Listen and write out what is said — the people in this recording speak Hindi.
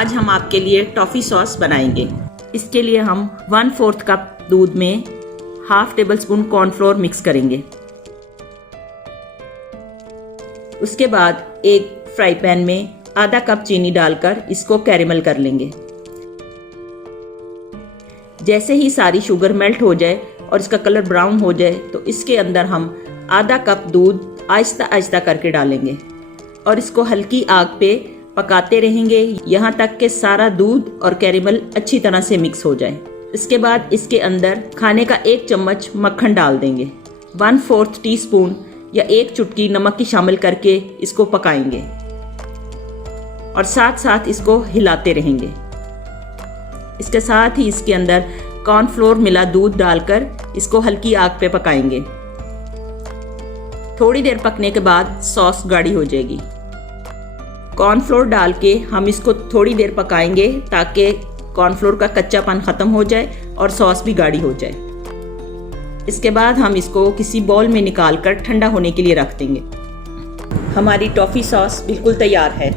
आज हम आपके लिए टॉफ़ी सॉस बनाएंगे। इसके लिए हम 1/4 कप दूध में half table spoon cornflour mix करेंगे। उसके बाद एक फ्राई पैन में आधा कप चीनी डालकर इसको कैरेमल कर लेंगे। जैसे ही सारी शुगर मेल्ट हो जाए और इसका कलर ब्राउन हो जाए तो इसके अंदर हम आधा कप दूध आहिस्ता आहिस्ता करके डालेंगे और इसको हल्की आग पे पकाते रहेंगे यहाँ तक कि सारा दूध और कैरेमल अच्छी तरह से मिक्स हो जाए। इसके बाद इसके अंदर खाने का 1 चम्मच मक्खन डाल देंगे। 1/4 टीस्पून या 1 चुटकी नमक की शामिल करके इसको पकाएंगे और साथ साथ इसको हिलाते रहेंगे। इसके साथ ही इसके अंदर कॉर्नफ्लोर मिला दूध डालकर इसको हल्की आग पे पकाएंगे। थोड़ी देर पकने के बाद सॉस गाढ़ी हो जाएगी। कॉर्नफ्लोर डाल के हम इसको थोड़ी देर पकाएंगे ताकि कॉर्नफ्लोर का कच्चापन ख़त्म हो जाए और सॉस भी गाढ़ी हो जाए। इसके बाद हम इसको किसी बाउल में निकाल कर ठंडा होने के लिए रख देंगे। हमारी टॉफ़ी सॉस बिल्कुल तैयार है।